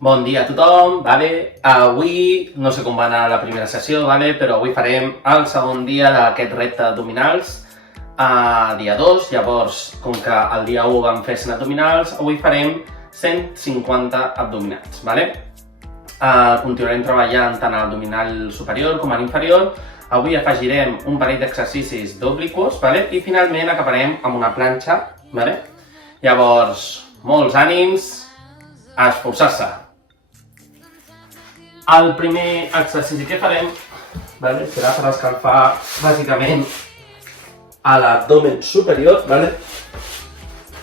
Bon dia a tothom, avui no sé com va anar la primera sessió, però avui farem el segon dia d'aquest repte d'abdominals, dia 2, llavors com que el dia 1 vam fer 100 abdominals, avui farem 150 abdominals. Continuarem treballant tant a l'abdominal superior com a l'inferior, avui afegirem un parell d'exercicis d'obliquos i finalment acabarem amb una planxa. Llavors, molts ànims, a esforçar-se! El primer exercici que farem serà per escalfar bàsicament a l'abdomen superior.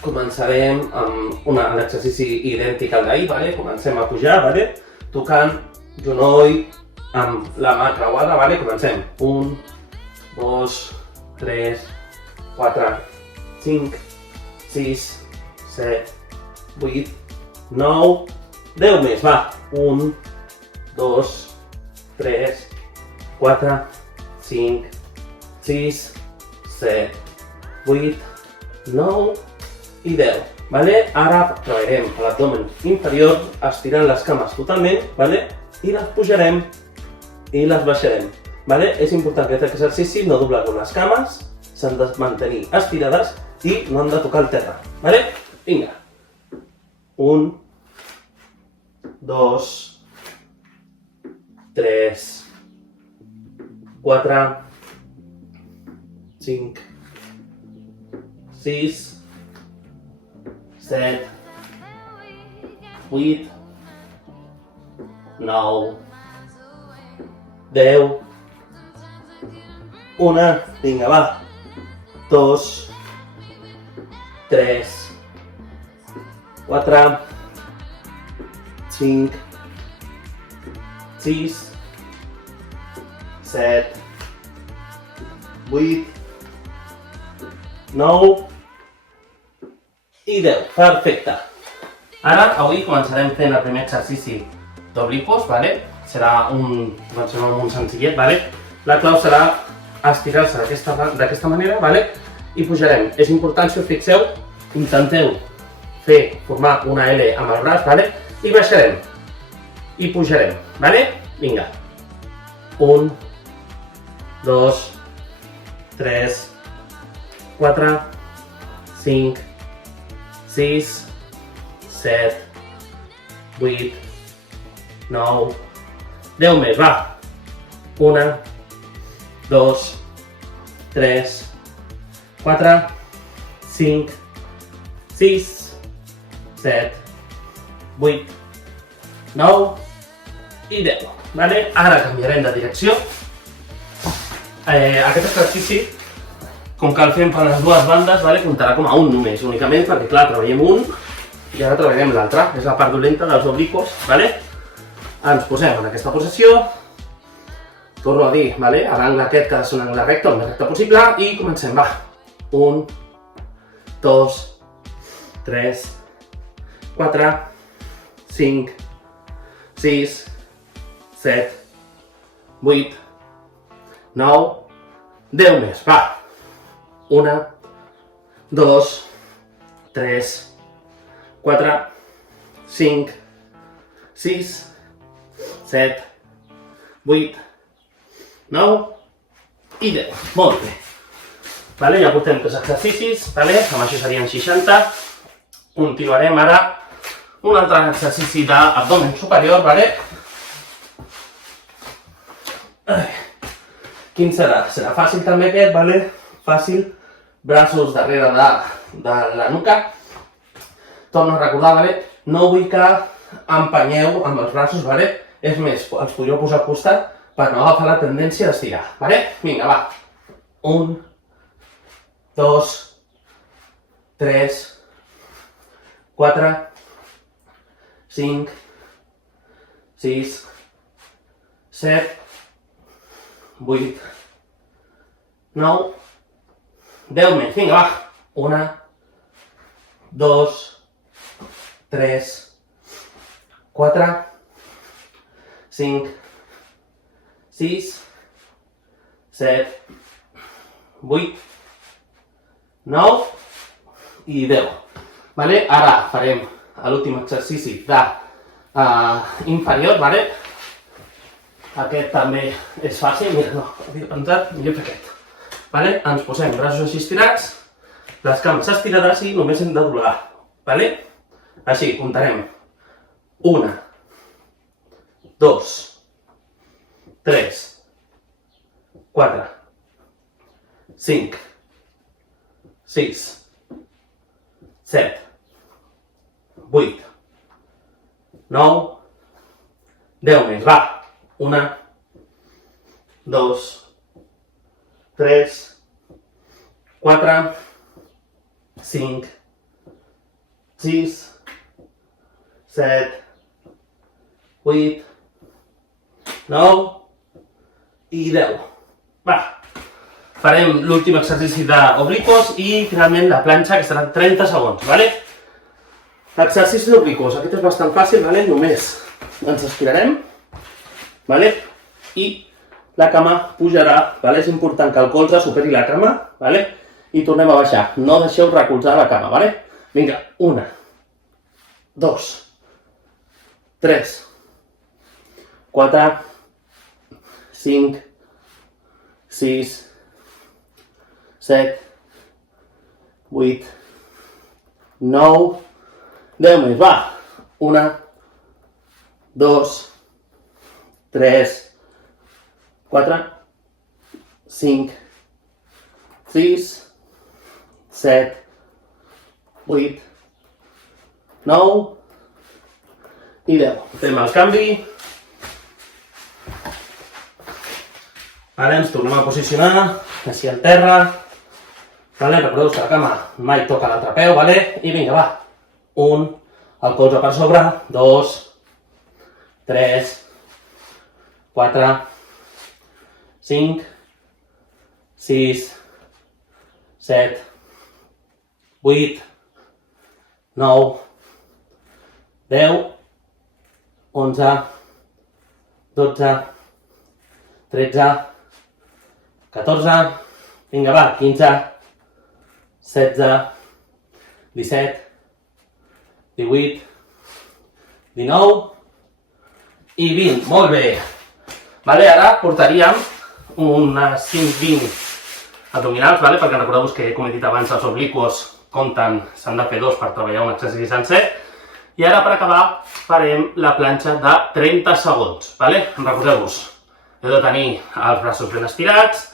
Començarem amb l'exercici idèntic al d'ahir. Comencem a pujar, tocant genoll amb la mà creuada. Comencem. 1, 2, 3, 4, 5, 6, 7, 8, 9, 10 més. 1, 2, 3, 4, 5, 6, 7, 8, 9 i 10. Ara treballarem a l'abdomen inferior estirant les cames totalment i les pujarem i les baixarem. És important que aquest exercici no dobleguem les cames, s'han de mantenir estirades i no han de tocar el terra. Vinga. 1, 2, 3, 4, 5, 6, 7, 8, 9, 10, 1, vinga, 2, 3, 4, 5, 6, 7, 8, 9 i 10. Perfecte. Ara, avui començarem fent el primer exercici d'obliquos, serà un senzillet, La clau serà estirar-se d'aquesta manera, i pujarem. És important, si us fixeu, intenteu formar una L amb el braç, i baixarem. I pujarem, Vinga. 1, 2, 3, 4, 5, 6, 7, 8, 9, 10 més, 1, 2, 3, 4, 5, 6, 7, 8, 9 i 10. Ara canviarem de direcció. Aquest exercici, com que el fem per les dues bandes, comptarà com a un només, únicament perquè, clar, treballem un i ara treballem l'altre. És la part dolenta dels obliquos. Ens posem en aquesta posició. Torno a dir, l'angle aquest que ha de ser un angle recte, el més recte possible, i comencem, 1, 2, 3, 4, 5, 6, 7, 8, 9, 10 més, 1, 2, 3, 4, 5, 6, 7, 8, 9 i 10. Molt bé. Ja portem 3 exercicis, amb això serien 60. Continuarem ara un altre exercici d'abdomen superior, Quin serà? Serà fàcil també aquest, Fàcil, braços darrere de la nuca. Torno a recordar, No vull que empenyeu amb els braços, És més, els podríeu posar al costat per no agafar la tendència d'estirar, Vinga, 1, 2, 3, 4, 5, 6, 7, 8, 9, 10 més. Vinga, 1, 2, 3, 4, 5, 6, 7, 8, 9 i 10. Ara farem l'últim exercici de inferior, vale? Aquest també és fàcil, mira, no, havia pensat, millor fer aquest. Vale? Ens posem braços així estirats, les cames estirades i només hem de doblegar. Vale? Així, comptarem. 1, 2, 3, 4, 5, 6, 7, 8, 9, 10 més, va. 1, 2, 3, 4, 5, 6, 7, 8, 9 i 10. Va, farem l'últim exercici d'obliquos i finalment la planxa, que serà 30 segons, vale? L'exercici d'obliquos, aquest és bastant fàcil, vale? Només ens estirarem, vale? I la cama pujarà, vale? És important que el colze superi la cama, vale? I tornem a baixar, no deixeu recolzar la cama, vale? Vinga, 1, 2, 3, 4, 5, 6, 7, 8, 9, 10 més, va! 1, 2, 3, 4, 5, 6, 7, 8, 9 i 10. Fem el canvi. Ara ens tornem a posicionar, així al terra. Vale? Recordeu que la cama mai toca l'altre peu, vale? I vinga, va. 1, el colze per sobre, 2, 3, 4, 5, 6, 7, 8, 9, 10, 11, 12, 13, 14, vinga va, 15, 16, 17, 18, 19 i 20. Molt bé. Vale, ara portaríem unes 5-20 abdominals, vale? Perquè recordeu-vos que, com he dit abans, els obliquos compten, s'han de fer 2 per treballar un exercici sencer. I ara, per acabar, farem la planxa de 30 segons. Vale? Recordeu-vos, heu de tenir els braços ben estirats,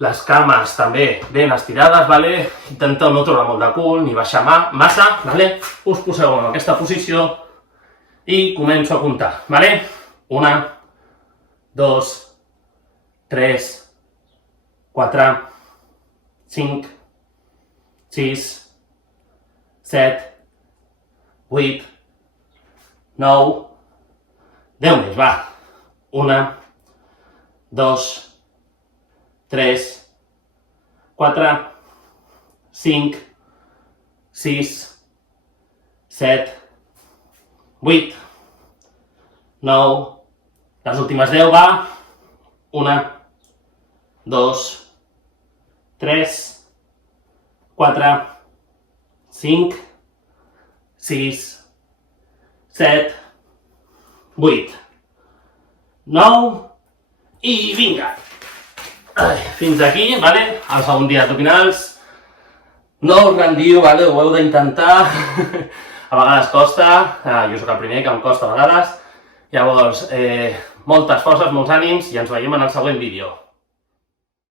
les cames també ben estirades, vale? Intenteu no treure molt de cul ni baixar massa. Vale? Us poseu en aquesta posició i començo a comptar. Vale? 1, 2, 3, 4, 5, 6, 7, 8, 9, 10 més, va. 1, 2, 3, 4, 5, 6, 7, 8, 9, les últimes 10, va. 1, 2, 3, 4, 5, 6, 7, 8, 9 i vinga. Fins aquí, vale? El segon dia abdominals. No us rendiu, vale? Ho heu d'intentar. A vegades costa, jo sóc el primer que em costa a vegades. Llavors, moltes forces, molts ànims i ens veiem en el següent vídeo.